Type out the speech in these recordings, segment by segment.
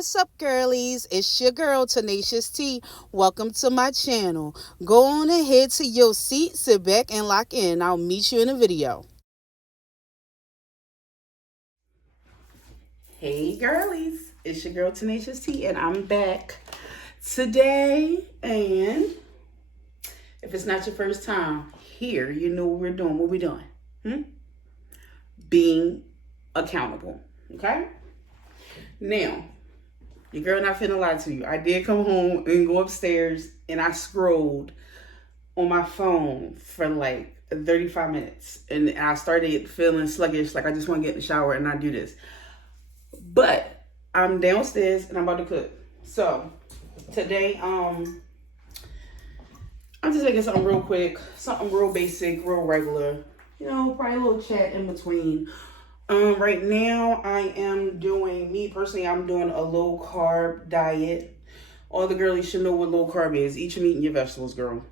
what's up, girlies? It's your girl, Tenacious T. Welcome to my channel. Go on ahead to your seat, sit back, and lock in. I'll meet you in a video. Hey, girlies. It's your girl, Tenacious T, and I'm back today. And if it's not your first time here, you know what we're doing. What we doing? Being accountable. Okay? Now, your girl not finna lie to you. I did come home and go upstairs and I scrolled on my phone for like 35 minutes. And I started feeling sluggish, like I just want to get in the shower and not do this. But I'm downstairs and I'm about to cook. So today, I'm just making something real quick, something real basic, real regular. You know, probably a little chat in between. Right now, I am doing, I'm doing a low carb diet. All the girlies should know what low carb is. Eat your meat and your vegetables, girl.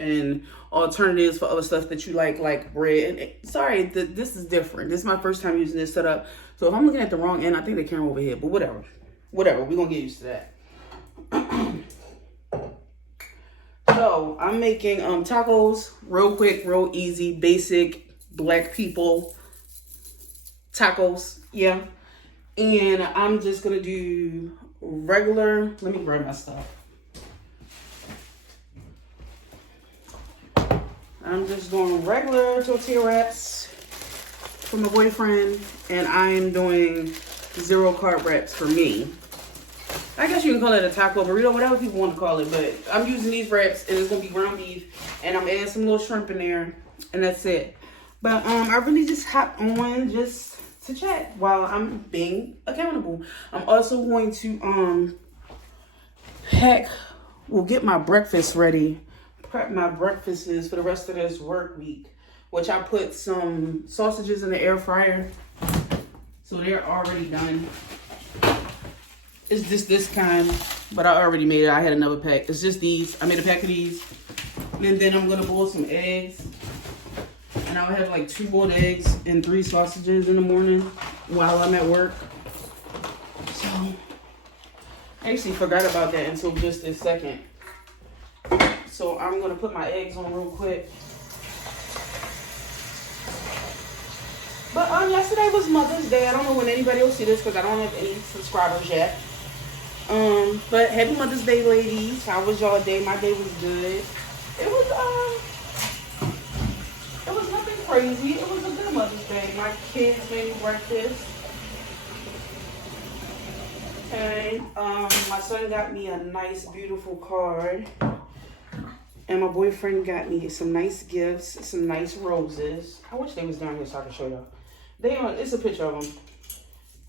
And alternatives for other stuff that you like bread. And sorry, this is different. This is my first time using this setup. So if I'm looking at the wrong end, I think the camera over here. But whatever. Whatever. We're going to get used to that. So I'm making tacos. Real quick, real easy, basic, black people tacos, yeah. And I'm just gonna do regular, let me grab my stuff. I'm just doing regular tortilla wraps for my boyfriend, and I'm doing 0 carb wraps for me. I guess you can call it a taco burrito, whatever people want to call it, but I'm using these wraps, and it's gonna be ground beef, and I'm adding some little shrimp in there, and that's it. But I really just hopped on just to chat while I'm being accountable. I'm also going to get my breakfast ready, prep my breakfasts for the rest of this work week, which I put some sausages in the air fryer, so they're already done. It's just this kind, but I already made it. I had another pack. It's just these. I made a pack of these, and then I'm gonna boil some eggs. And I'll have like 2 boiled eggs and 3 sausages in the morning while I'm at work. So, I actually forgot about that until just this second. So I'm going to put my eggs on real quick. But yesterday was Mother's Day. I don't know when anybody will see this because I don't have any subscribers yet. But happy Mother's Day, ladies. How was y'all day? My day was good. It was nothing crazy. It was a good Mother's Day. My kids made me breakfast. And my son got me a nice, beautiful card. And my boyfriend got me some nice gifts, some nice roses. I wish they was down here so I could show y'all. It's a picture of them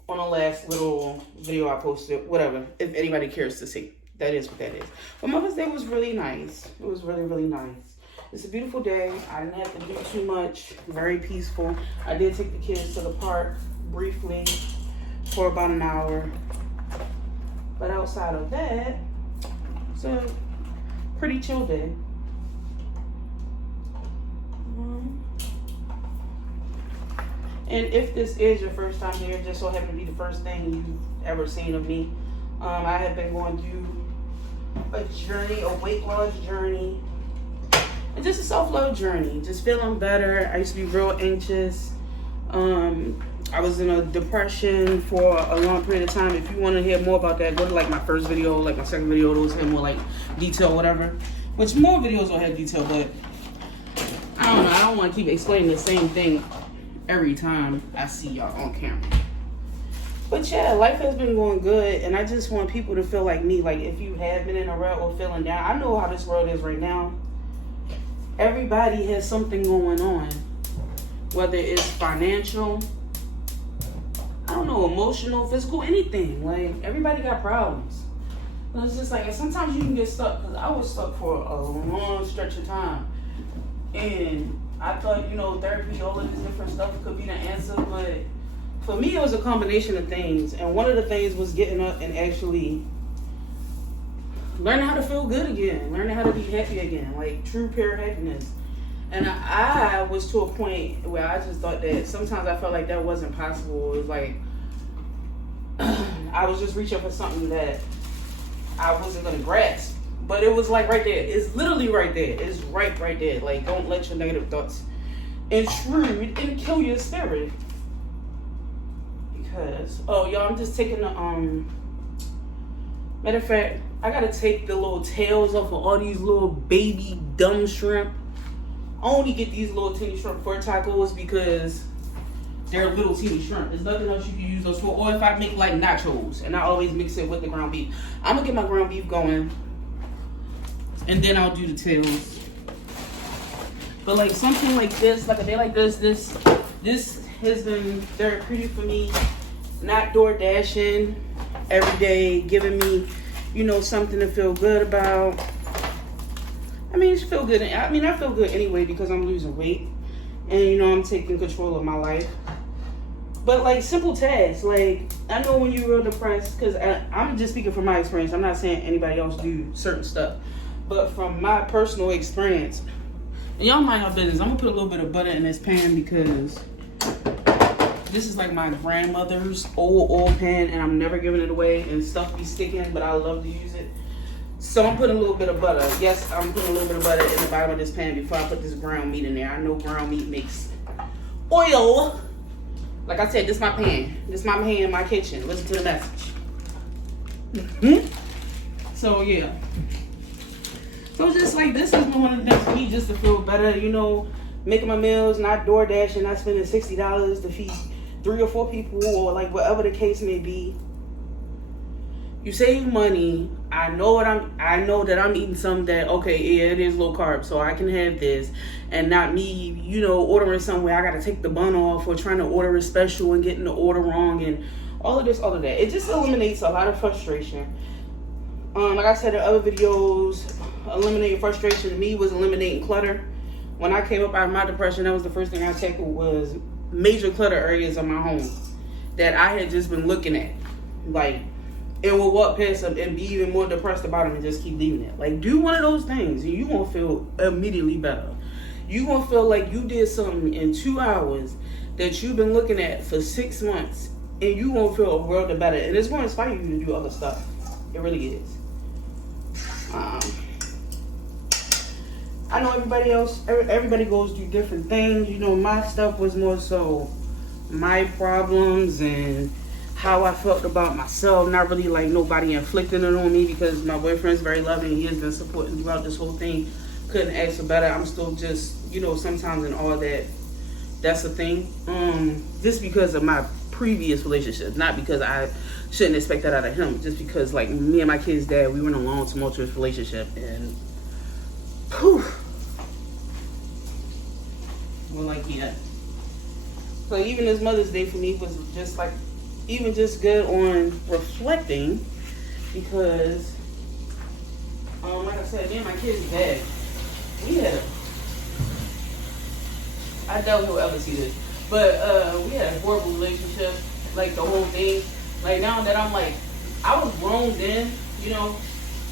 on the last little video I posted. Whatever, if anybody cares to see. That is what that is. But Mother's Day was really nice. It was really, really nice. It's a beautiful day. I didn't have to do too much. Very peaceful. I did take the kids to the park briefly for about an hour. But outside of that, it's a pretty chill day. And if this is your first time here, just so happened to be the first thing you've ever seen of me, I have been going through a journey, a weight loss journey. And just a self-love journey, just feeling better. I used to be real anxious. I was in a depression for a long period of time. If you want to hear more about that, go to like my first video, like my second video, those have more like detail, whatever. Which more videos will have detail, but I don't know. I don't want to keep explaining the same thing every time I see y'all on camera. But yeah, life has been going good, and I just want people to feel like me. Like if you have been in a rut or feeling down, I know how this world is right now. Everybody has something going on, whether it's financial, I don't know, emotional, physical, anything. Like, everybody got problems. But it's just like, sometimes you can get stuck, because I was stuck for a long stretch of time. And I thought, therapy, all of this different stuff could be the answer, but for me, it was a combination of things. And one of the things was getting up and actually learning how to feel good again, learning how to be happy again, like true pure happiness. And I was to a point where I just thought that sometimes I felt like that wasn't possible. It was like I I was just reaching for something that I wasn't gonna grasp. But it was like right there. It's literally right there. It's right there. Like, don't let your negative thoughts intrude and kill your spirit. Because, oh y'all, I'm just taking the matter of fact, I gotta take the little tails off of all these little baby dumb shrimp. I only get these little teeny shrimp for tacos because they're little teeny shrimp. There's nothing else you can use those for. Or if I make like nachos, and I always mix it with the ground beef. I'm gonna get my ground beef going, and then I'll do the tails. But like something like this, like a day like this has been therapeutic for me. Not door dashing every day, giving me, you know, something to feel good about. I mean, it's feel good. I mean, I feel good anyway because I'm losing weight, and you know, I'm taking control of my life. But like simple tasks, like I know when you're real depressed, because I'm just speaking from my experience. I'm not saying anybody else do certain stuff, but from my personal experience, and y'all mind your business. I'm gonna put a little bit of butter in this pan because this is like my grandmother's old pan, and I'm never giving it away, and stuff be sticking, but I love to use it. So I'm putting a little bit of butter. Yes, I'm putting a little bit of butter in the bottom of this pan before I put this ground meat in there. I know ground meat makes oil. Like I said, this is my pan. This is my pan in my kitchen. Listen to the message. So yeah. So it's just like, this is one of the things for me just to feel better, you know, making my meals, not door dashing, not spending $60 to feed 3 or 4 people, or like whatever the case may be. You save money. I know that I'm eating something that, okay, yeah, it is low carb, so I can have this, and not me, you know, ordering somewhere I gotta take the bun off, or trying to order a special and getting the order wrong, and all of this, all of that. It just eliminates a lot of frustration. Like I said in other videos, eliminating frustration to me was eliminating clutter. When I came up out of my depression, that was the first thing I tackled, was major clutter areas of my home that I had just been looking at, like, and will walk past them and be even more depressed about them and just keep leaving it. Like, do one of those things and you gonna feel immediately better. You gonna feel like you did something in 2 hours that you've been looking at for 6 months, and you gonna feel a world of better, and it's gonna inspire you to do other stuff. It really is. I know everybody goes through different things. You know, my stuff was more so my problems and how I felt about myself, not really like nobody inflicting it on me, because my boyfriend's very loving. He has been supporting throughout this whole thing. Couldn't ask for better. I'm still just, you know, sometimes in all that, that's a thing. Just because of my previous relationship, not because I shouldn't expect that out of him, just because like me and my kid's dad, we were in a long tumultuous relationship, and whew. Well, like, yeah. So even this Mother's Day for me was just like, even just good on reflecting, because like I said, me and my kid's dad, I doubt he'll ever see this, but we had a horrible relationship, like the whole thing. Like now that I'm like, I was grown then, you know,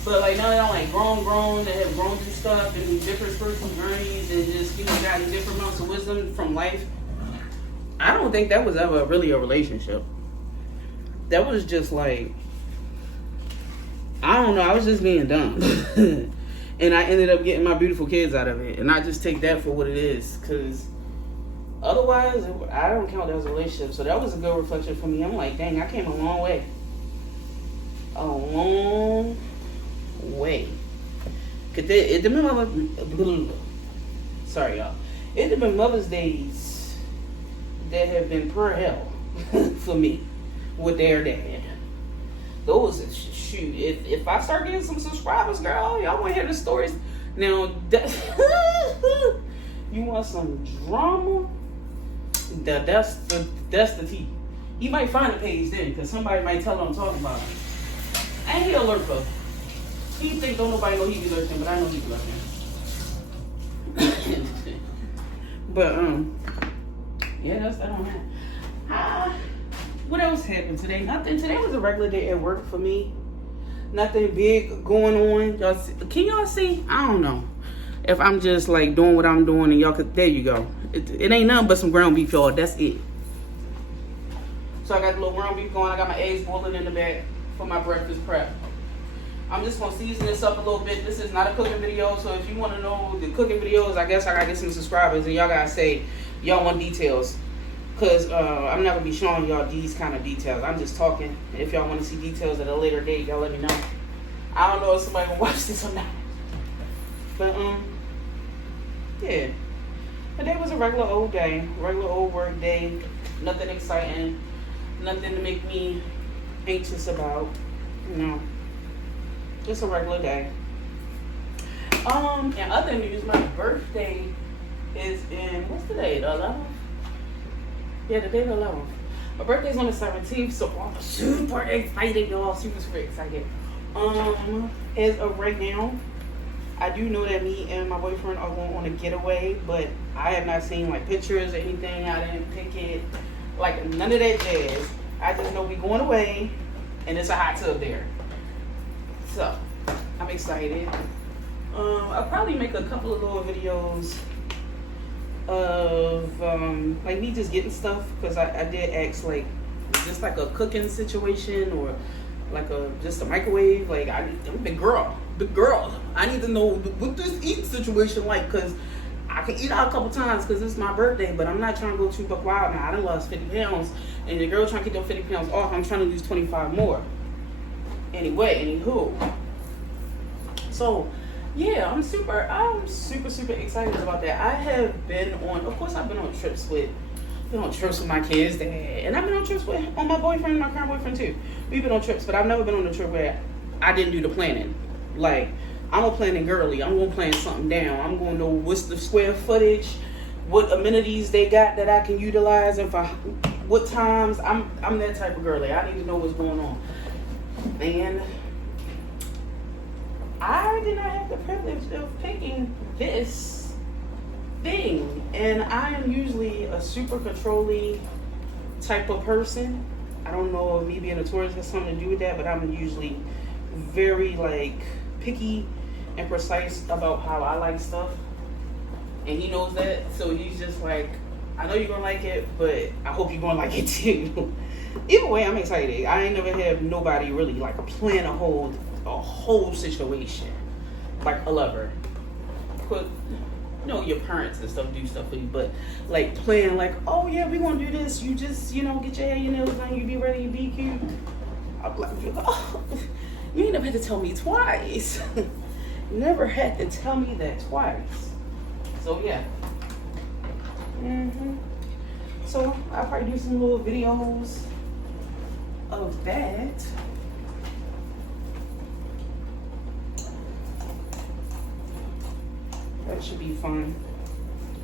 but like now that I'm like grown, that have grown through stuff and different spiritual journeys, and just, you know, gotten different amounts of wisdom from life, I don't think that was ever really a relationship. That was just like, I don't know, I was just being dumb. And I ended up getting my beautiful kids out of it. And I just take that for what it is. Because otherwise, I don't count that as a relationship. So that was a good reflection for me. I'm like, dang, I came a long way. A long way. It had been sorry, y'all. It had been Mother's Days that have been pure hell for me with their dad. Those, shoot, if I start getting some subscribers, girl, y'all want to hear the stories. Now, you want some drama? That's the tea. You might find a page then, because somebody might tell them I'm talking about it. I ain't he a lurker. He think don't nobody know he be lurking, but I know he be lurking. But yeah, that's that on that. What else happened today? Nothing. Today was a regular day at work for me. Nothing big going on. Y'all see, can y'all see? I don't know if I'm just like doing what I'm doing, and y'all could. There you go. It ain't nothing but some ground beef, y'all. That's it. So I got the little ground beef going. I got my eggs boiling in the back for my breakfast prep. I'm just gonna season this up a little bit. This is not a cooking video, so if you want to know the cooking videos, I guess I gotta get some subscribers, and y'all gotta say y'all want details, cause I'm not gonna be showing y'all these kind of details. I'm just talking. If y'all want to see details at a later date, y'all let me know. I don't know if somebody will watch this or not, but yeah. Today was a regular old day, regular old work day. Nothing exciting, nothing to make me anxious about, you know. Just a regular day. And other news, my birthday is in, what's the day, the 11th? Yeah, the day the 11th. My birthday's on the 17th, so I'm super excited, y'all. Super excited. As of right now, I do know that me and my boyfriend are going on a getaway, but I have not seen like pictures or anything. I didn't pick it, like none of that jazz. I just know we going away, and it's a hot tub there. So, I'm excited. I'll probably make a couple of little videos of like me just getting stuff, because I did ask like just like a cooking situation or like just a microwave. Like I'm a big girl. I need to know what this eat situation like, because I can eat out a couple times because it's my birthday, but I'm not trying to go too buck wild now. I done lost 50 pounds, and the girl trying to get them 50 pounds off. I'm trying to lose 25 more. Anywho. So, yeah, I'm super excited about that. I have been on, of course, I've been on trips with my kids' dad, and I've been on trips on my boyfriend, my current boyfriend too. We've been on trips, but I've never been on a trip where I didn't do the planning. Like, I'm a planning girly. I'm gonna plan something down. I'm gonna know what's the square footage, what amenities they got that I can utilize, and for what times. I'm that type of girly. I need to know what's going on. And I did not have the privilege of picking this thing. And I am usually a super controlling type of person. I don't know if me being a tourist has something to do with that, but I'm usually very like picky and precise about how I like stuff. And he knows that. So he's just like, I know you're gonna like it, but I hope you're gonna like it too. Either way, I'm excited. I ain't never had nobody really like plan a whole situation like a lover. But you know, your parents and stuff do stuff for you, but like plan like, oh yeah, we gonna do this. You just, you know, get your hair, your nails done, you be ready, you be cute. I'm like, oh, you ain't never had to tell me twice. Never had to tell me that twice. So yeah. So I'll probably do some little videos of that. That should be fun.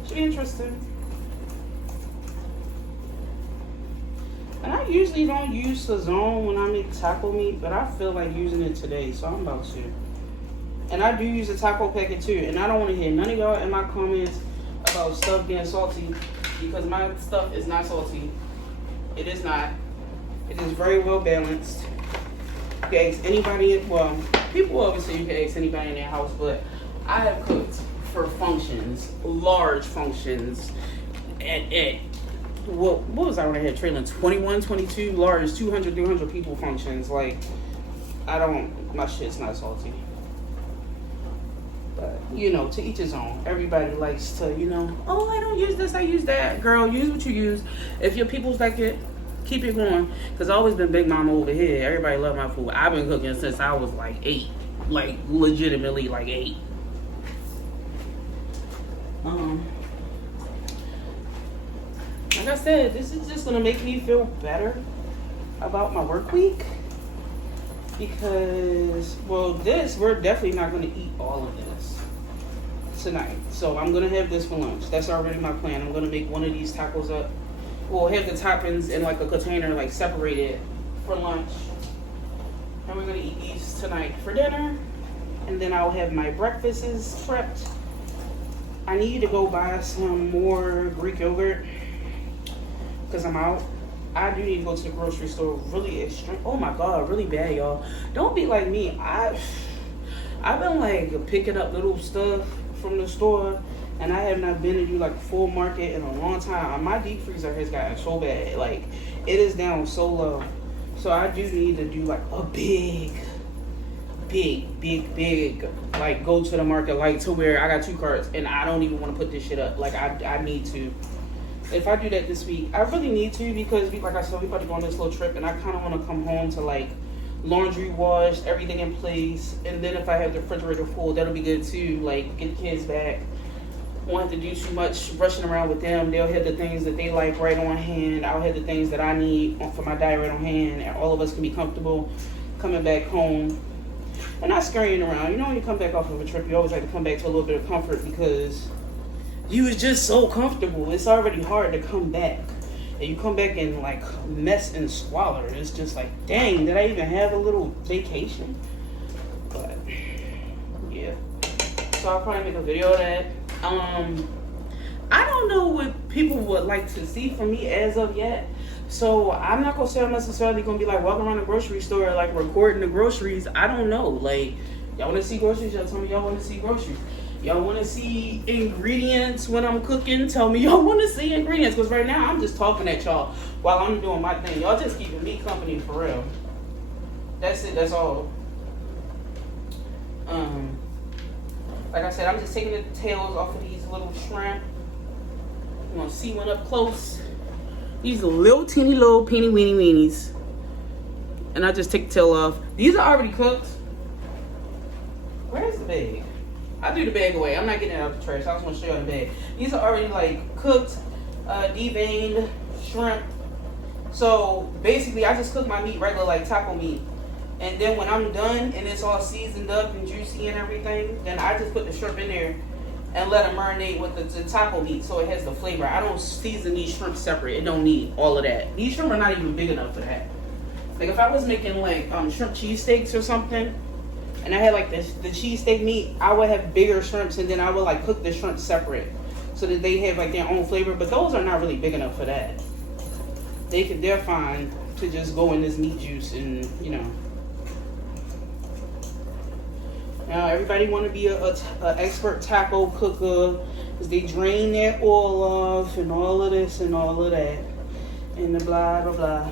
Should be interesting. And I usually don't use Sazone when I make taco meat, but I feel like using it today, so I'm about to. And I do use a taco packet too, and I don't want to hear none of y'all in my comments about stuff being salty, because my stuff is not salty. It is not. It is very well balanced. You can ask anybody, well, people always say you can ask anybody in their house, but I have cooked for functions, large functions, at what was I when I had trailing 21, 22 large 200, 300 people functions. Like, my shit's not salty. But, you know, to each his own. Everybody likes to, you know, oh, I don't use this, I use that. Girl, use what you use. If your people's like it, keep it going. Because I've always been Big Mama over here. Everybody love my food. I've been cooking since I was like 8. Like, legitimately like 8. Like I said, this is just going to make me feel better about my work week. Because, well, we're definitely not going to eat all of this tonight. So I'm going to have this for lunch. That's already my plan. I'm going to make one of these tacos up. We'll have the toppings in like a container, like separated for lunch. And we're going to eat these tonight for dinner. And then I'll have my breakfasts prepped. I need to go buy some more Greek yogurt because I'm out. I do need to go to the grocery store really extreme. Oh my God, really bad, y'all. Don't be like me. I've been like picking up little stuff from the store, and I have not been to do like full market in a long time. My deep freezer has gotten so bad. Like, It is down so low. So I do need to do like a big, like go to the market, like to where I got 2 carts and I don't even want to put this shit up. Like I need to. If I do that this week, I really need to, because like I said, we about to go on this little trip and I kind of want to come home to like laundry washed, everything in place. And then if I have the refrigerator full, that'll be good too. Like get the kids back. Won't have to do too much rushing around with them. They'll have the things that they like right on hand. I'll have the things that I need for my diet right on hand. And all of us can be comfortable coming back home and not scurrying around. You know, when you come back off of a trip, you always like to come back to a little bit of comfort, because you was just so comfortable. It's already hard to come back. And you come back and like mess and squalor. It's just like, dang, did I even have a little vacation? But yeah. So I'll probably make a video of that. I don't know what people would like to see from me as of yet. So I'm not gonna say I'm necessarily gonna be like walking around the grocery store like recording the groceries. I don't know. Like, y'all wanna see groceries? Y'all tell me y'all wanna see groceries. Y'all wanna see ingredients when I'm cooking? Tell me y'all wanna see ingredients. Because right now I'm just talking at y'all while I'm doing my thing. Y'all just keeping me company for real. That's it, that's all. Like I said, I'm just taking the tails off of these little shrimp. You want to see one up close. These little teeny little peeny weeny weenies. And I just take the tail off. These are already cooked. Where's the bag? I threw the bag away. I'm not getting it out of the trash. I just want to show you the bag. These are already like cooked, deveined shrimp. So basically I just cook my meat regular like taco meat. And then when I'm done and it's all seasoned up and juicy and everything, then I just put the shrimp in there and let it marinate with the taco meat so it has the flavor. I don't season these shrimp separate. It don't need all of that. These shrimp are not even big enough for that. Like if I was making like shrimp cheesesteaks or something, and I had like the cheesesteak meat, I would have bigger shrimps and then I would like cook the shrimp separate so that they have like their own flavor. But those are not really big enough for that. They're fine to just go in this meat juice and, you know. Now everybody want to be a expert taco cooker, because they drain that oil off and all of this and all of that and the blah blah blah.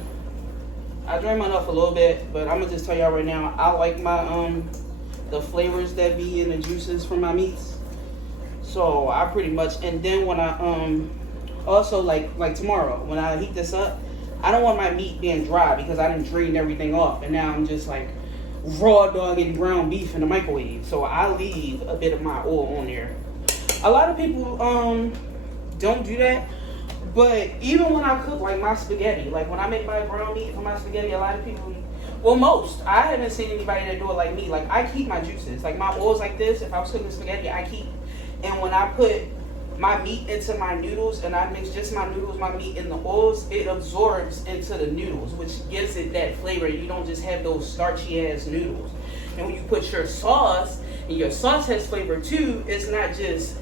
I drain mine off a little bit, but I'm gonna just tell y'all right now, I like my the flavors that be in the juices from my meats. So I pretty much, and then when I also like tomorrow when I heat this up, I don't want my meat being dry because I didn't drain everything off, and now I'm just like raw dog and ground beef in the microwave. So I leave a bit of my oil on there. A lot of people don't do that, but even when I cook like my spaghetti, like when I make my ground meat for my spaghetti, a lot of people, well most, I haven't seen anybody that do it like me. Like I keep my juices, like my oils like this, if I was cooking spaghetti, I keep, and when I put my meat into my noodles and I mix just my noodles, my meat in the oils, it absorbs into the noodles, which gives it that flavor. You don't just have those starchy ass noodles. And when you put your sauce, and your sauce has flavor too, it's not just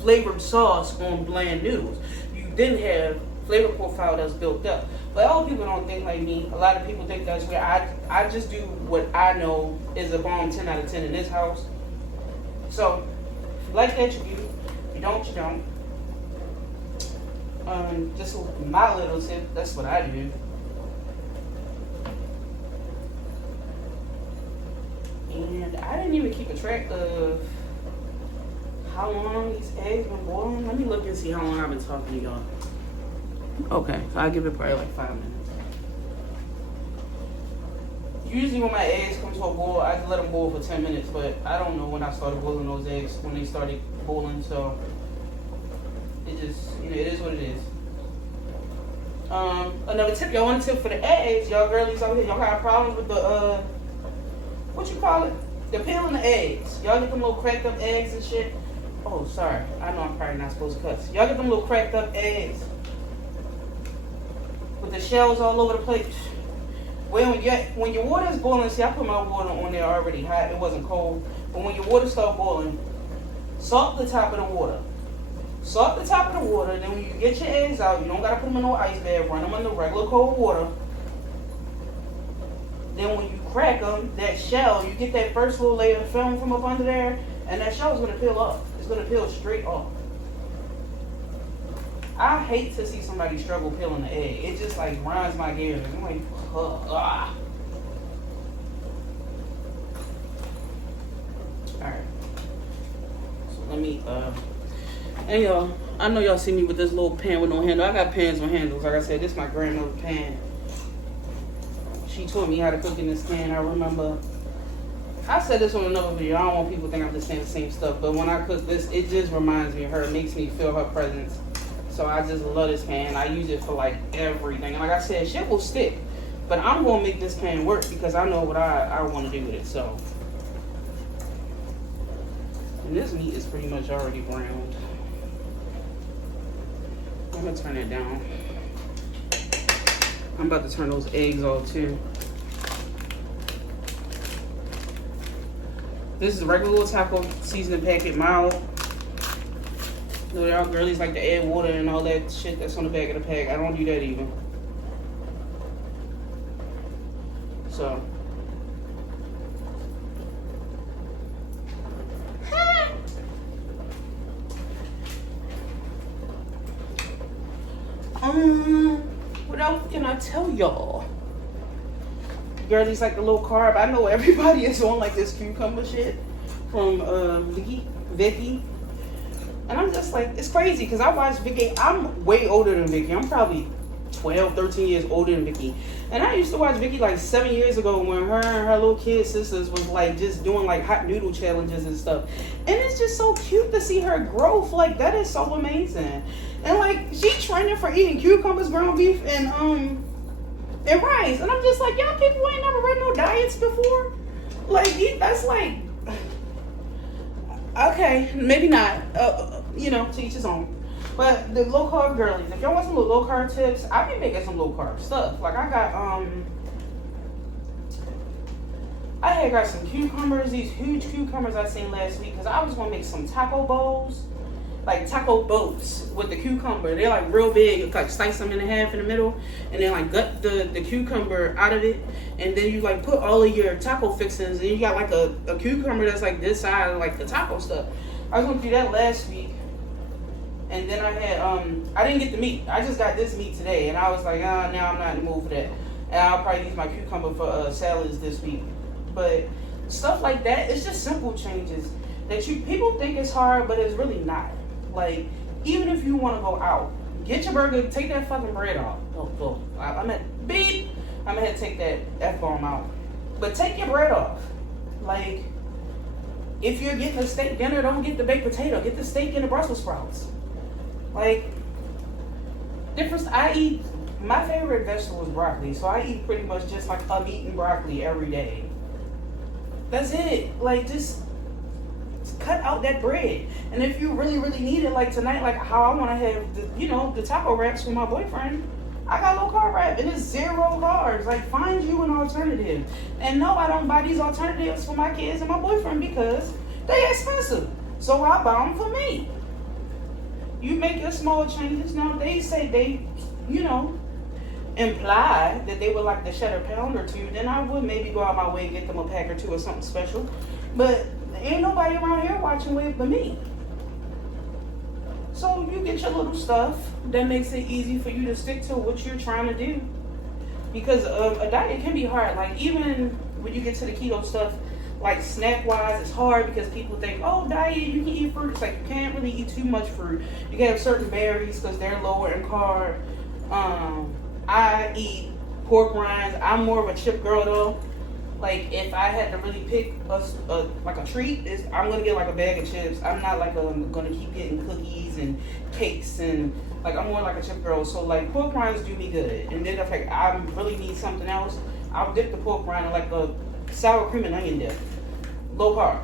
flavored sauce on bland noodles. You then have flavor profile that's built up. But all people don't think like me. A lot of people think that's where I just do what I know is a bomb 10 out of 10 in this house. So like that you do. You don't. Just my little tip, that's what I do. And I didn't even keep a track of how long these eggs been boiling. Let me look and see how long I've been talking to y'all. Okay, so I'll give it probably like 5 minutes. Usually when my eggs come to a boil, I just let them boil for 10 minutes, but I don't know when I started boiling those eggs, when they started boiling, so it just, you know, it is what it is. Another tip, y'all want a tip for the eggs, y'all girlies over here, y'all got problems with the, what you call it? The peeling the eggs. Y'all get them little cracked up eggs and shit. Oh, sorry, I know I'm probably not supposed to cuss. Y'all get them little cracked up eggs with the shells all over the place. Well, when your water is boiling, see, I put my water on there already hot. It wasn't cold. But when your water starts boiling, salt the top of the water. Salt the top of the water. Then when you get your eggs out, you don't got to put them in no ice bag. Run them in the regular cold water. Then when you crack them, that shell, you get that first little layer of film from up under there, and that shell is going to peel off. It's going to peel straight off. I hate to see somebody struggle peeling the egg. It just like grinds my gears. I'm like, ah. Alright. So let me, and y'all, I know y'all see me with this little pan with no handle. I got pans with handles. Like I said, this is my grandmother's pan. She taught me how to cook in this pan. I remember, I said this on another video. I don't want people to think I'm just saying the same stuff. But when I cook this, it just reminds me of her. It makes me feel her presence. So I just love this pan. I use it for like everything. And like I said, shit will stick. But I'm going to make this pan work because I know what I want to do with it. So. And this meat is pretty much already browned. I'm going to turn it down. I'm about to turn those eggs off too. This is a regular little taco seasoning packet, mild. You know, y'all girlies like to add water and all that shit that's on the back of the pack. I don't do that either. So. What else can I tell y'all? Girlies like the low carb. I know everybody is on like this cucumber shit from Vicky. And I'm just like, it's crazy because I watched Vicky. I'm way older than Vicky. I'm probably 12, 13 years older than Vicky. And I used to watch Vicky like 7 years ago when her and her little kid sisters was like just doing like hot noodle challenges and stuff. And it's just so cute to see her growth. Like, that is so amazing. And like, she training for eating cucumbers, ground beef, and rice. And I'm just like, y'all people ain't never read no diets before. Like, that's like, okay, maybe not. You know, to each his own. But the low carb girlies, if y'all want some low carb tips, I've been making some low carb stuff. Like, I had got some cucumbers, these huge cucumbers I seen last week, because I was gonna make some taco bowls, like taco boats with the cucumber. They're like real big. It's like slice them in half in the middle, and then like gut the cucumber out of it, and then you like put all of your taco fixings, and you got like a cucumber that's like this size, like the taco stuff. I was gonna do that last week. And then I had, I didn't get the meat. I just got this meat today. And I was like, now I'm not in the mood for that. And I'll probably use my cucumber for salads this week. But stuff like that, it's just simple changes that people think it's hard, but it's really not. Like, even if you want to go out, get your burger, take that fucking bread off. I'm going to take that F-bomb out. But take your bread off. Like, if you're getting a steak dinner, don't get the baked potato. Get the steak and the Brussels sprouts. Like, my favorite vegetable is broccoli, so I eat pretty much just like I'm eating broccoli every day. That's it. Like, just cut out that bread. And if you really, really need it, like tonight, like how I want to have the taco wraps with my boyfriend, I got low carb wrap, and it's 0 carbs. Like, find you an alternative. And no, I don't buy these alternatives for my kids and my boyfriend because they expensive. So I buy them for me. You make your small changes. Now, they say they, imply that they would like the cheddar pound or two, then I would maybe go out my way and get them a pack or two or something special. But ain't nobody around here watching with but me. So you get your little stuff that makes it easy for you to stick to what you're trying to do. Because a diet can be hard. Like, even when you get to the keto stuff, like snack-wise, it's hard because people think, oh, diet, you can eat fruit. It's like, you can't really eat too much fruit. You can have certain berries because they're lower in carb. I eat pork rinds. I'm more of a chip girl, though. Like, if I had to really pick a treat, I'm going to get like a bag of chips. I'm not like going to keep getting cookies and cakes and, like, I'm more like a chip girl. So, like, pork rinds do me good. And then if like, I really need something else, I'll dip the pork rind in like a sour cream and onion dip. Low carb.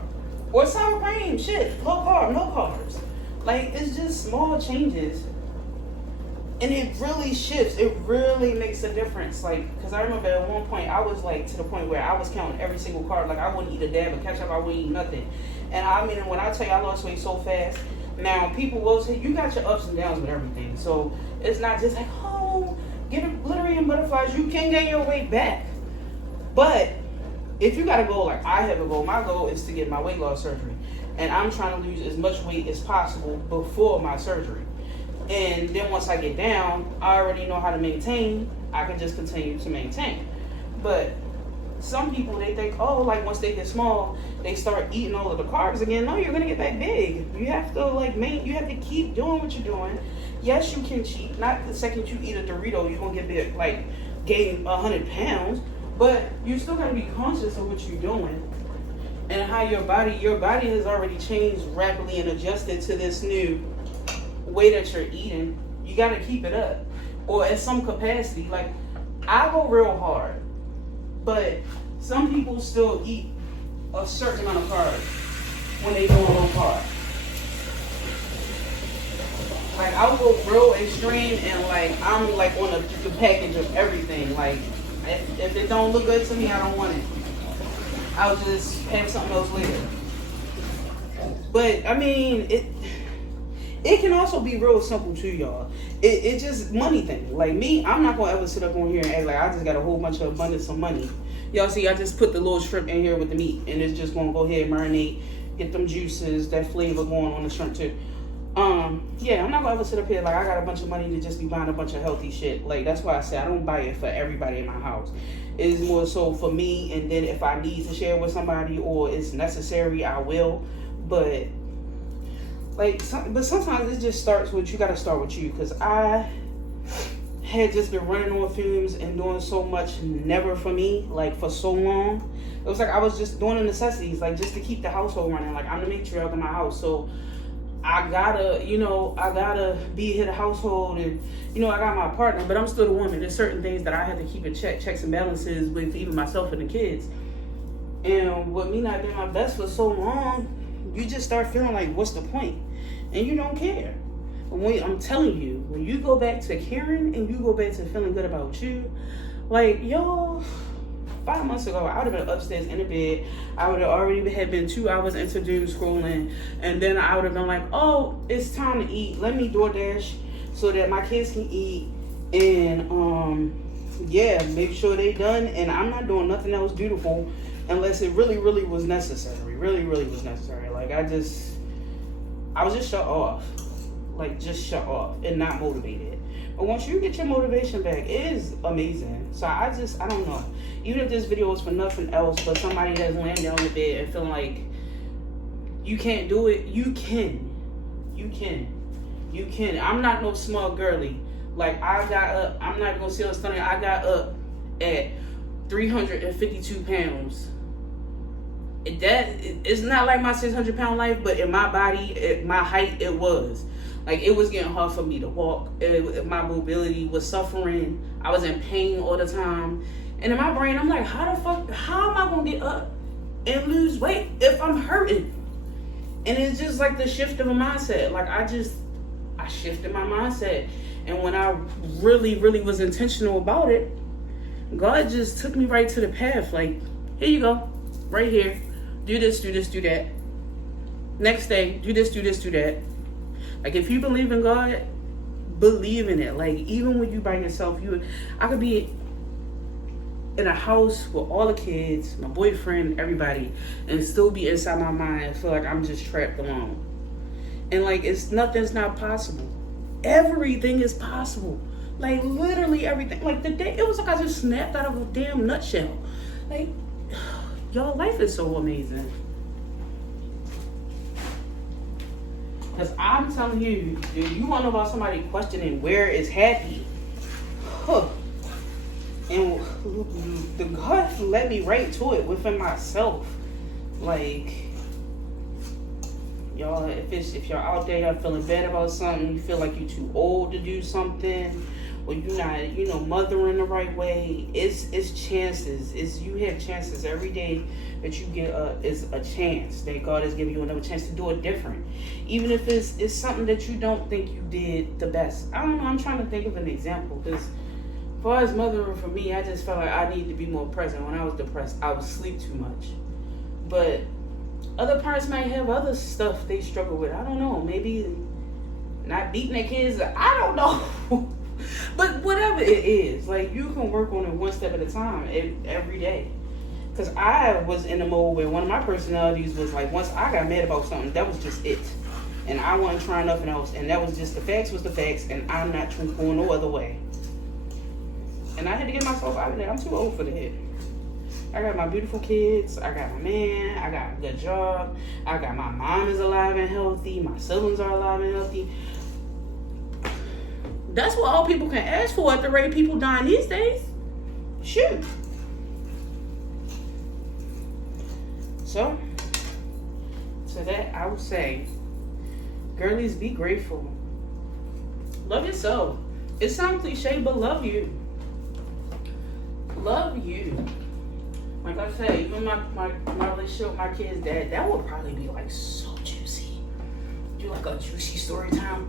Or sour cream, shit. Low carb, no carbs. Like, it's just small changes. And it really shifts. It really makes a difference. Like, because I remember at one point, I was like to the point where I was counting every single carb. Like, I wouldn't eat a dab of ketchup. I wouldn't eat nothing. And I mean, when I tell you I lost weight so fast, now people will say, you got your ups and downs with everything. So it's not just like, oh, get a glittery and butterflies. You can gain your weight back. But if you got a goal, like I have a goal, my goal is to get my weight loss surgery. And I'm trying to lose as much weight as possible before my surgery. And then once I get down, I already know how to maintain. I can just continue to maintain. But some people, they think, oh, like once they get small, they start eating all of the carbs again. No, you're gonna get back big. You have to you have to keep doing what you're doing. Yes, you can cheat. Not the second you eat a Dorito, you're gonna get big, like gain 100 pounds. But you still gotta be conscious of what you're doing and how your body has already changed rapidly and adjusted to this new way that you're eating. You gotta keep it up, or at some capacity. Like I go real hard, but some people still eat a certain amount of carbs when they go low carb. Like I'll go real extreme and like I'm like on the package of everything. Like if it don't look good to me, I don't want it. I'll just have something else later. But I mean, it can also be real simple too, y'all. It's just money thing. Like me, I'm not gonna ever sit up on here and act like I just got a whole bunch of abundance of money. Y'all see, I just put the little shrimp in here with the meat, and it's just gonna go ahead and marinate, get them juices, that flavor going on the shrimp too. Yeah, I'm not gonna ever sit up here like I got a bunch of money to just be buying a bunch of healthy shit. Like that's why I say I don't buy it for everybody in my house. It is more so for me, and then if I need to share with somebody or it's necessary, I will. But sometimes it just starts with, you gotta start with you, because I had just been running on fumes and doing so much never for me, like for so long. It was like I was just doing the necessities, like just to keep the household running. Like I'm the matriarch of my house, so I gotta be here the household, and I got my partner, but I'm still the woman. There's certain things that I have to keep in checks and balances with even myself and the kids. And with me not doing my best for so long, you just start feeling like, what's the point? And you don't care. I'm telling you, when you go back to caring and you go back to feeling good about you, like, y'all, 5 months ago, I would have been upstairs in the bed. I would have already been 2 hours into doom scrolling. And then I would have been like, oh, it's time to eat. Let me DoorDash so that my kids can eat. And, make sure they done. And I'm not doing nothing else beautiful unless it really, really was necessary. Really, really was necessary. Like, I was just shut off. Like, just shut off and not motivated. But once you get your motivation back, it is amazing. So I don't know. Even if this video is for nothing else but somebody that's laying down in the bed and feeling like you can't do it, you can. You can. I'm not no small girly. Like, I got up, I'm not gonna say it's funny, I got up at 352 pounds. It's not like my 600-pound life, but in my body, at my height, it was. Like, it was getting hard for me to walk. My mobility was suffering. I was in pain all the time. And in my brain, I'm like, how am I going to get up and lose weight if I'm hurting? And it's just like the shift of a mindset. Like, I shifted my mindset. And when I really, really was intentional about it, God just took me right to the path. Like, here you go. Right here. Do this, do this, do that. Next day, do this, do this, do that. Like, if you believe in God, believe in it. Like, even when you by yourself, I could be in a house with all the kids, my boyfriend, everybody, and still be inside my mind and feel like I'm just trapped alone. And like, nothing's not possible. Everything is possible. Like, literally everything. Like, the day, it was like I just snapped out of a damn nutshell. Like, y'all, life is so amazing. Because I'm telling you, if you want to know about somebody questioning where is happy, and the God led me right to it within myself. Like, y'all, if you're out there, you're feeling bad about something, you feel like you're too old to do something, or you're not, mothering the right way, it's chances. You have chances every day that you get is a chance that God is giving you another chance to do it different. Even if it's something that you don't think you did the best. I don't know, I'm trying to think of an example, because as far as mothering for me, I just felt like I needed to be more present. When I was depressed, I would sleep too much. But other parents might have other stuff they struggle with. I don't know, maybe not beating their kids, I don't know. But whatever it is, like, you can work on it one step at a time every day. Because I was in a mode where one of my personalities was like, once I got mad about something, that was just it. and I wasn't trying nothing else. And that was just the facts was the facts, and I'm not truthful no other way. And I had to get myself out of there. I'm too old for that. I got my beautiful kids. I got my man. I got a good job. I got my mom is alive and healthy. My siblings are alive and healthy. That's what all people can ask for at the rate people dying these days. Shoot. So, to that I would say, girlies, be grateful. Love yourself. It sounds cliche, but love you. Love you. Like I said, even my relationship with my kid's dad, that would probably be like so juicy. Do like a juicy story time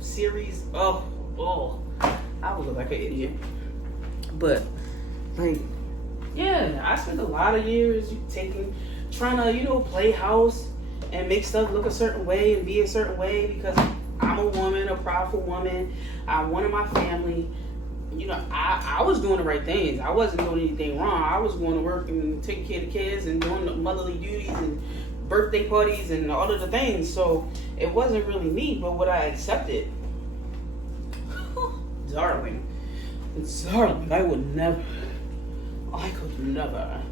series. I would look like an idiot. But like, yeah, I spent a lot of years trying to, play house and make stuff look a certain way and be a certain way because I'm a woman, a prideful woman. I wanted my family. I was doing the right things. I wasn't doing anything wrong. I was going to work and taking care of the kids and doing the motherly duties and birthday parties and all of the things. So it wasn't really me, but what I accepted. Darling, I could never.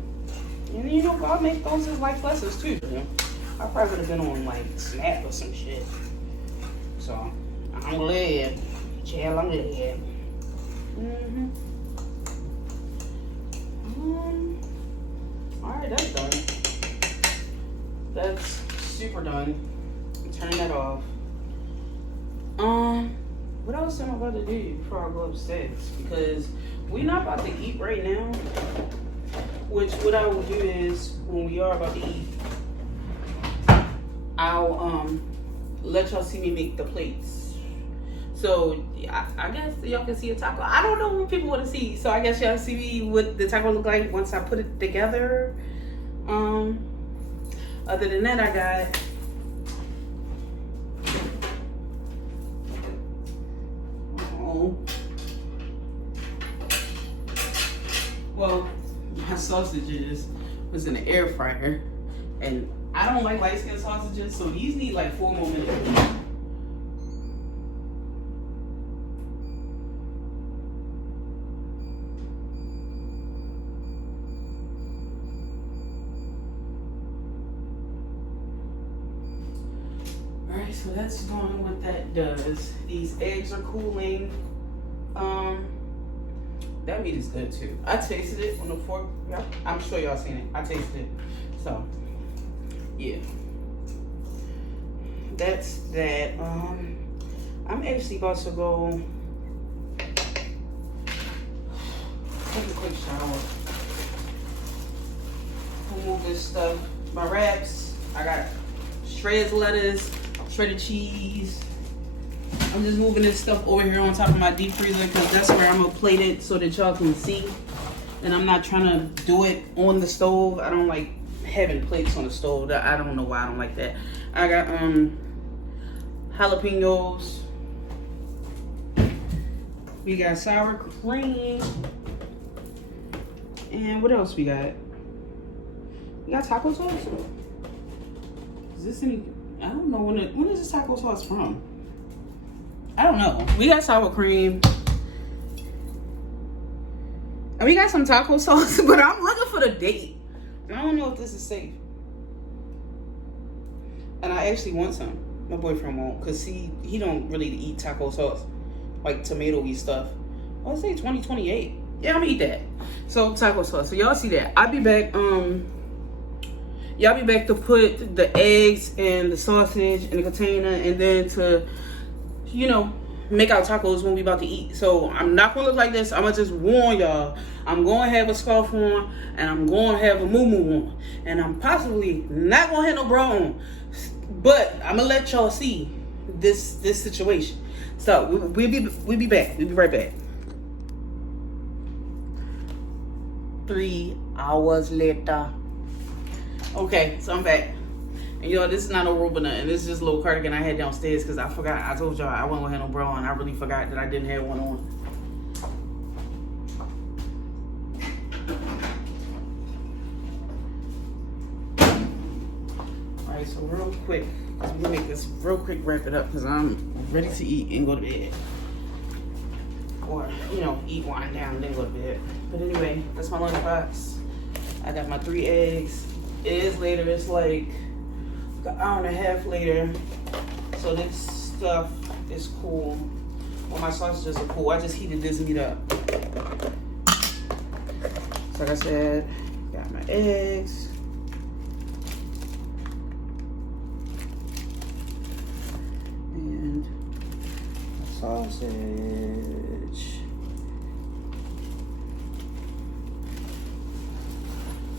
And God make those as life lessons too. I probably would have been on like Snap or some shit. So I'm glad. Child, I'm glad. Alright, that's done. That's super done. I'm turning that off. What else am I about to do before I go upstairs? Because we're not about to eat right now. Which what I will do is when we are about to eat, I'll let y'all see me make the plates. So I guess y'all can see a taco. I don't know what people want to see, so I guess y'all see me what the taco look like once I put it together. Other than that, I got my sausages was in the air fryer, and I don't like light skin sausages, so these need like 4 more minutes. Alright, so that's doing what that does. These eggs are cooling. That meat is good too. I tasted it on the fork. I'm sure y'all seen it. I tasted it. So, yeah. That's that. I'm actually about to go take a quick shower. Remove this stuff. My wraps. I got shredded lettuce, shredded cheese. I'm just moving this stuff over here on top of my deep freezer because that's where I'm gonna plate it so that y'all can see. And I'm not trying to do it on the stove. I don't like having plates on the stove. I don't know why I don't like that. I got jalapenos. We got sour cream. And what else we got? We got taco sauce. Is this any? I don't know when is this taco sauce from? I don't know. We got sour cream. And we got some taco sauce, but I'm looking for the date. I don't know if this is safe. And I actually want some. My boyfriend won't, because he don't really eat taco sauce. Like tomato-y stuff. I'll say 2028. Yeah, I'm gonna eat that. So taco sauce. So y'all see that. I'll be back. Y'all be back to put the eggs and the sausage in the container, and then to, make our tacos when we about to eat. So I'm not gonna look like this. I'm gonna just warn y'all. I'm gonna have a scarf on, and I'm gonna have a muumuu on, and I'm possibly not gonna have no bra on. But I'm gonna let y'all see this situation. So we'll be back. We'll be right back. 3 hours later. Okay, so I'm back. And this is not no robe or nothing. This is just a little cardigan I had downstairs because I forgot. I told y'all I wasn't gonna have no bra on. I really forgot that I didn't have one on. Alright, so real quick, we're gonna make this real quick, wrap it up, because I'm ready to eat and go to bed. Or, you know, eat, wind down, then go to bed. But anyway, that's my lunchbox. I got my 3 eggs. It is later, it's like an hour and a half later. So this stuff is cool. Well, my sausages are cool. I just heated this meat up. So like I said, got my eggs. And my sausage.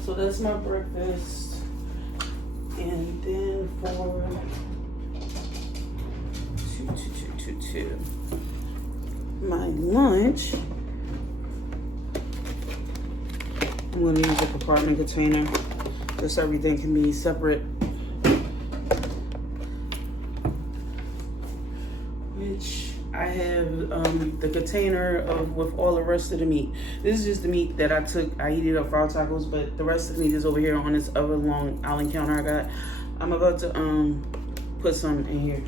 So that's my breakfast. And then for my lunch, I'm going to use a compartment container just so everything can be separate. Which I have the container of with all the rest of the meat. This is just the meat that I took. I heated up for our tacos, but the rest of the meat is over here on this other long island counter I got. I'm about to put some in here.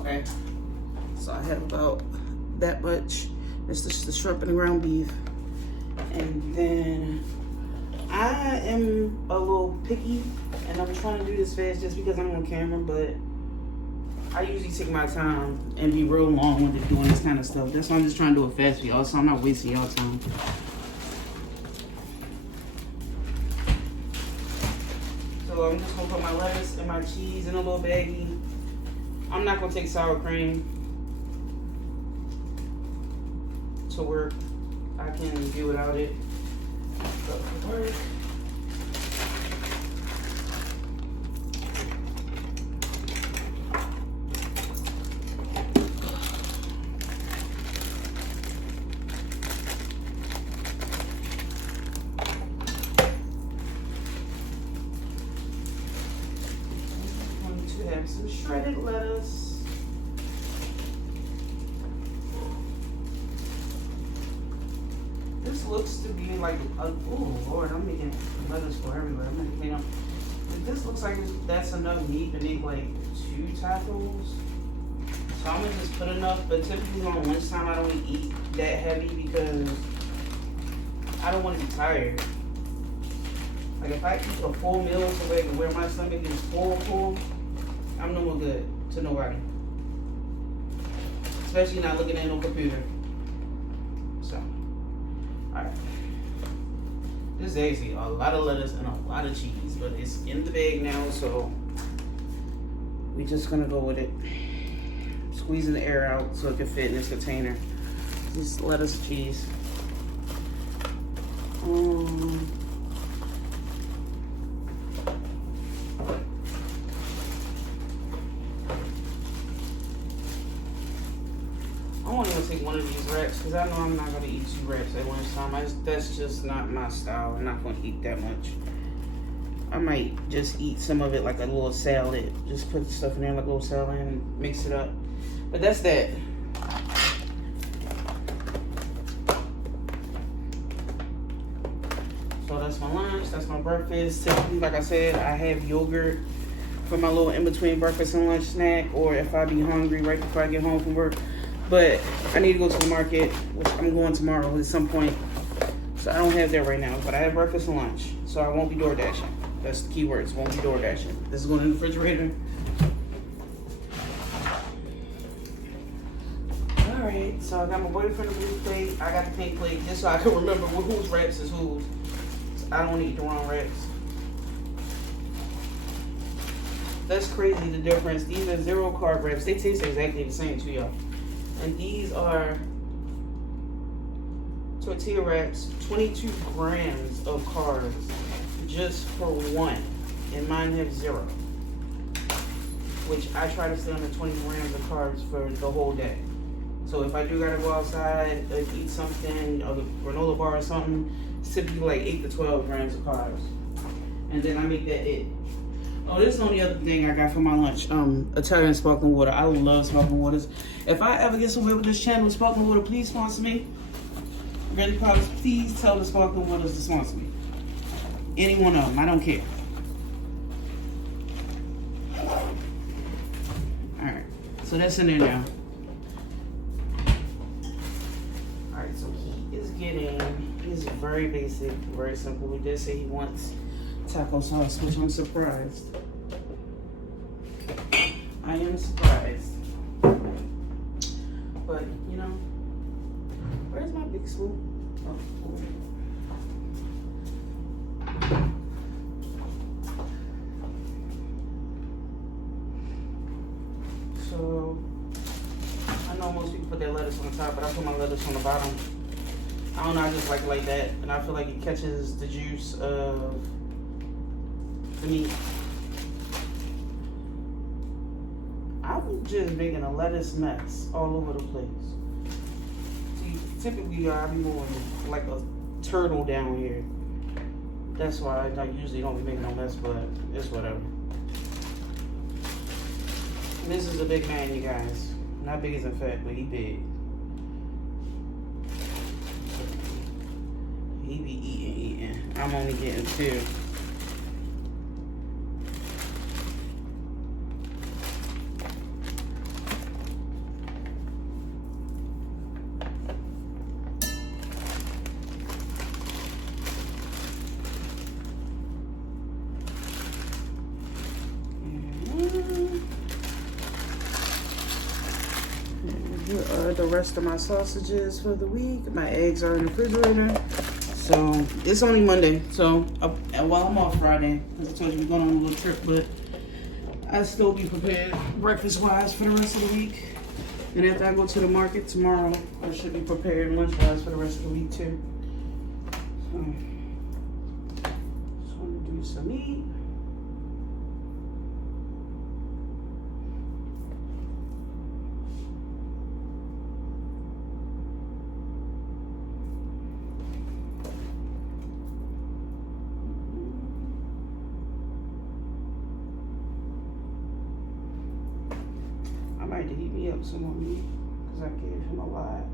Okay, so I have about that much. It's just the shrimp and the ground beef. And then I am a little picky, and I'm trying to do this fast just because I'm on camera, but I usually take my time and be real long when they're doing this kind of stuff. That's why I'm just trying to do it fast for y'all, so I'm not wasting y'all time. So I'm just gonna put my lettuce and my cheese in a little baggie. I'm not gonna take sour cream to work. I can do without it. So for work. I'm going to have some shredded lettuce. This looks to be like oh Lord, I'm making lettuce go everywhere. I'm gonna clean up. This looks like that's enough meat to make like 2 tacos. So I'm gonna just put enough, but typically on lunchtime I don't eat that heavy because I don't want to be tired. Like if I eat a full meal to where my stomach is full, I'm no more good to nobody. Especially not looking at no computer. So. Alright. This is actually a lot of lettuce and a lot of cheese, but it's in the bag now, so we're just gonna go with it. Squeezing the air out so it can fit in this container. Just lettuce and cheese. I want to take one of these wraps because I know I'm not going to eat 2 wraps at lunchtime. That's just not my style. I'm not going to eat that much. I might just eat some of it like a little salad. Just put the stuff in there like a little salad and mix it up. But that's that. So that's my lunch. That's my breakfast. Typically, like I said, I have yogurt for my little in-between breakfast and lunch snack, or if I be hungry right before I get home from work. But I need to go to the market, which I'm going tomorrow at some point. So I don't have that right now, but I have breakfast and lunch. So I won't be door dashing. That's the key words, won't be door dashing. This is going in the refrigerator. All right, so I got my boyfriend a blue plate. I got the pink plate just so I can remember whose wraps is whose. So I don't want to eat the wrong wraps. That's crazy, the difference. These are 0 carb wraps. They taste exactly the same to y'all. And these are tortilla wraps, 22 grams of carbs just for one. And mine have 0. Which I try to stay under 20 grams of carbs for the whole day. So if I do gotta go outside and eat something, a granola bar or something, it's typically like 8 to 12 grams of carbs. And then I make that it. Oh, this is the only other thing I got for my lunch. Italian sparkling water. I love sparkling waters. If I ever get somewhere with this channel, sparkling water, please sponsor me. Ready Products, please tell the sparkling waters to sponsor me. Any one of them, I don't care. Alright, so that's in there now. Alright, so he's very basic, very simple. He did say he wants taco sauce, which I'm surprised. I am surprised. But, you know, where's my big spoon? Oh. So, I know most people put their lettuce on the top, but I put my lettuce on the bottom. I don't know, I just like it like that. And I feel like it catches the juice of the meat. I'm just making a lettuce mess all over the place. See, typically I be moving like a turtle down here. That's why I usually don't be making no mess, but it's whatever. And this is a big man, you guys. Not big as in fat, but he big. He be eating. I'm only getting 2. Here are the rest of my sausages for the week. My eggs are in the refrigerator. So it's only Monday. So while I'm off Friday, as I told you, we're going on a little trip, but I'll still be prepared breakfast wise for the rest of the week. And after I go to the market tomorrow, I should be prepared lunch wise for the rest of the week too. So just want to do some meat. I might have to heat me up some more meat because I gave him a lot.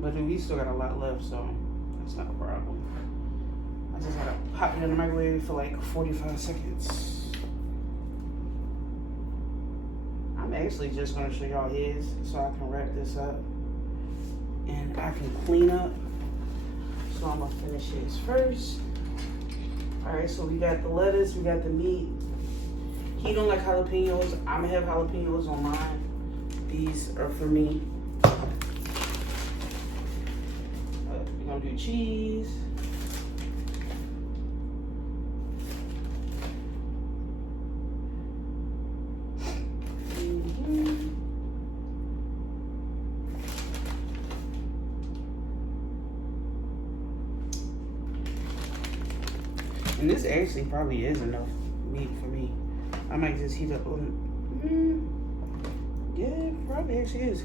But we still got a lot left, so that's not a problem. I just gotta pop it in the microwave for like 45 seconds. I'm actually just gonna show y'all his so I can wrap this up and I can clean up. So I'm gonna finish his first. Alright, so we got the lettuce, we got the meat. He don't like jalapenos. I'm gonna have jalapenos on mine. These are for me. We're gonna do cheese. And this actually probably is enough meat for me. I might just heat up on yeah, probably actually is.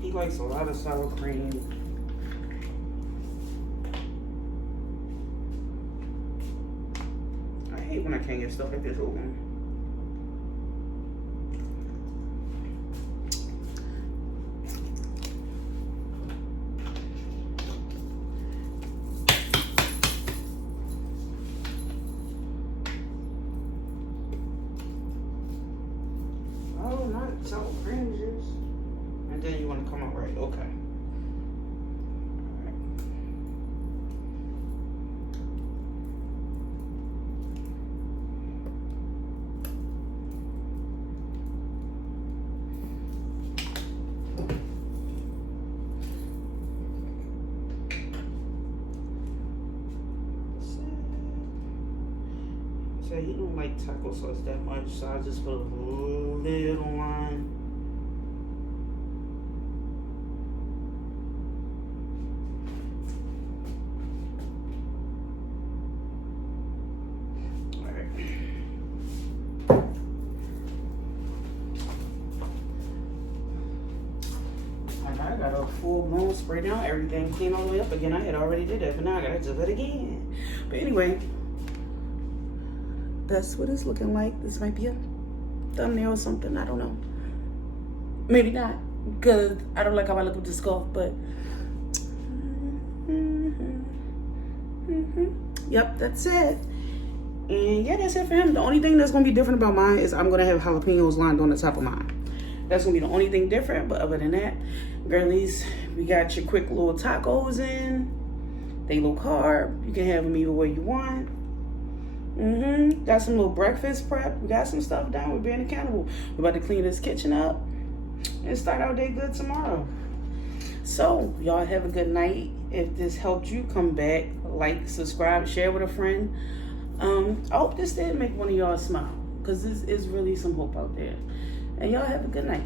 He likes a lot of sour cream. I hate when I can't get stuff like this open. Sour cream juice. And then you want to come out right. Okay. Alright. So he don't like taco sauce that much, so I just put a little line. I got a full blown spray down everything, clean all the way up again. I had already did that, but now I gotta do it again. But anyway, that's what it's looking like. This might be a thumbnail or something, I don't know. Maybe not, because I don't like how I look with the scarf, but yep, that's it. And yeah, that's it for him. The only thing that's gonna be different about mine is I'm gonna have jalapenos lined on the top of mine. That's gonna be the only thing different. But other than that, girlies, we got your quick little tacos in. They low carb. You can have them either way you want. Got some little breakfast prep. We got some stuff done. We're being accountable. We're about to clean this kitchen up and start our day good tomorrow. So y'all have a good night. If this helped you, come back, like, subscribe, share with a friend. I hope this did make one of y'all smile, because this is really some hope out there. And y'all have a good night.